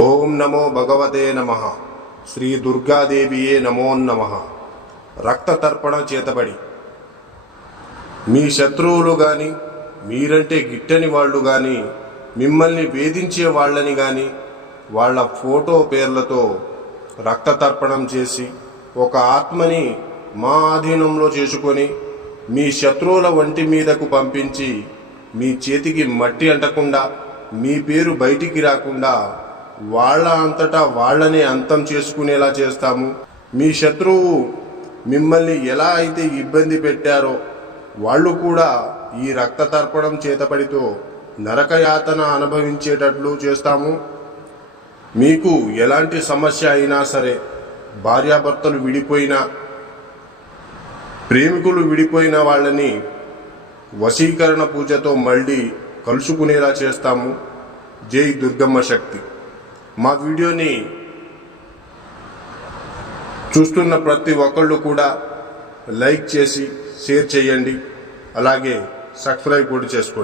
ఓం నమో భగవతే నమః. శ్రీ దుర్గాదేవియే నమో నమః. రక్త తర్పణ చేతబడి మీ శత్రువులు కానీ, మీరంటే గిట్టని వాళ్ళు కానీ, మిమ్మల్ని వేధించే వాళ్ళని కానీ వాళ్ళ ఫోటో పేర్లతో రక్త తర్పణం చేసి ఒక ఆత్మని మా ఆధీనంలో చేసుకొని మీ శత్రువుల వంటి మీదకు పంపించి మీ చేతికి మట్టి అంటకుండా, మీ పేరు బయటికి రాకుండా వాళ్ళ అంతటా వాళ్ళనే అంతం చేసుకునేలా చేస్తాము. మీ శత్రువు మిమ్మల్ని ఎలా అయితే ఇబ్బంది పెట్టారో వాళ్ళు కూడా ఈ రక్త తర్పణం చేతపడితో నరకయాతన అనుభవించేటట్లు చేస్తాము. మీకు ఎలాంటి సమస్య అయినా సరే, భార్యాభర్తలు విడిపోయినా, ప్రేమికులు విడిపోయిన వాళ్ళని వశీకరణ పూజతో మళ్ళీ కలుసుకునేలా చేస్తాము. జై దుర్గమ్మ శక్తి. మా వీడియోని చూస్తున్న ప్రతి ఒక్కళ్ళు కూడా లైక్ చేసి షేర్ చేయండి, అలాగే సబ్స్క్రైబ్ కూడా చేసుకోండి.